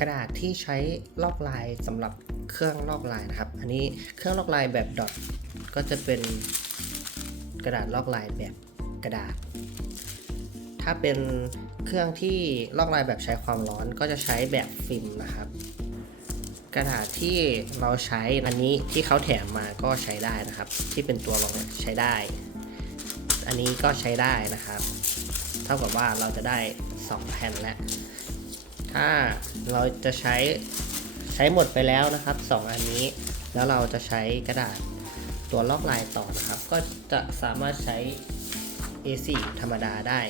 กระดาษที่ใช้ลอกลายสำหรับเครื่องลอกลายนะครับ อันนี้เครื่องลอกลายแบบดอทก็จะเป็นกระดาษลอกลายแบบกระดาษ ถ้าเป็นเครื่องที่ลอกลายแบบใช้ความร้อนก็จะใช้แบบฟิล์มนะครับ กระดาษที่เราใช้อันนี้ที่เขาแถมมาก็ใช้ได้นะครับ ที่เป็นตัวรองใช้ได้ อันนี้ก็ใช้ได้นะครับ เท่ากับว่าเราจะได้ 2 แผ่นแล้ว ถ้าเราจะใช้ใช้หมดไปแล้วนะครับ 2 อันนี้ แล้วเราจะใช้กระดาษตัวลอกลายต่อนะครับ ก็จะสามารถใช้ A4 ธรรมดาได้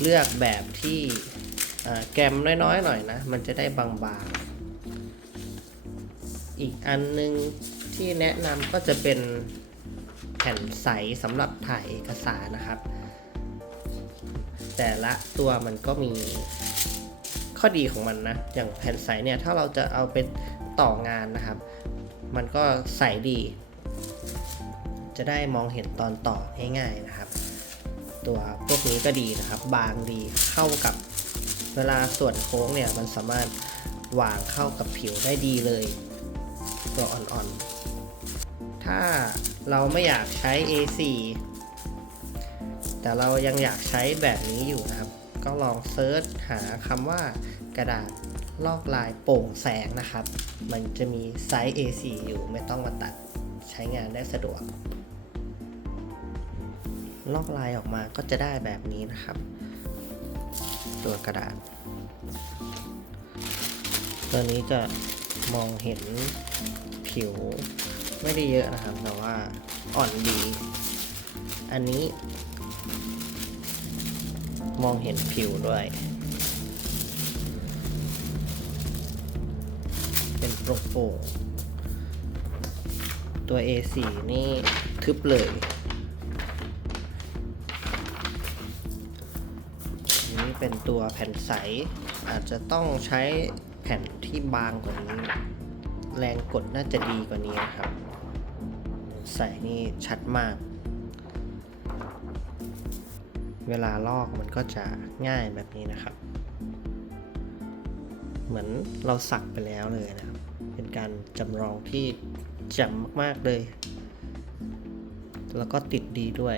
เลือกแบบที่แกมน้อยๆหน่อยนะ มันจะได้บางๆ อีกอันนึงที่แนะนำก็จะเป็นแผ่นใสสำหรับถ่ายเอกสารนะครับ แต่ละตัวมันก็มีข้อดีของมันนะ อย่างแผ่นใสเนี่ยถ้าเราจะเอาไปต่องานนะครับ มันก็ใสดี จะได้มองเห็นตอนต่อง่ายๆนะครับ ตัวพวกนี้ก็ดีนะครับ บางดีเข้ากับเวลาส่วนโค้งเนี่ยมันสามารถวางเข้ากับผิวได้ดีเลย ตัวอ่อนๆ ถ้าเราไม่อยากใช้ A4 แต่เรายังอยากใช้แบบนี้อยู่นะครับ ก็ลองเซิร์ชหาคำว่ากระดาษลอกลายโปร่งแสงนะครับ มันจะมีไซส์ A4 อยู่ไม่ต้องมาตัดใช้งานได้สะดวก ลอกลายออกมาก็จะได้แบบนี้นะครับ ตัวกระดาษ ตัวนี้จะมองเห็นผิวไม่ได้เยอะนะครับ แต่ว่าอ่อนดี อันนี้ มองเห็นผิวด้วย เป็นโปร่งโปร่งตัว A4 นี่ทึบเลยนี้เป็นตัวแผ่นใส อาจจะต้องใช้แผ่นที่บางกว่านี้ แรงกดน่าจะดีกว่านี้นะครับ ใส่นี่ชัดมาก เวลาลอกมันก็จะง่ายแบบนี้นะครับ เหมือนเราสักไปแล้วเลยนะครับ เป็นการจำลองที่จำมาก ๆ เลย แล้วก็ติดดีด้วย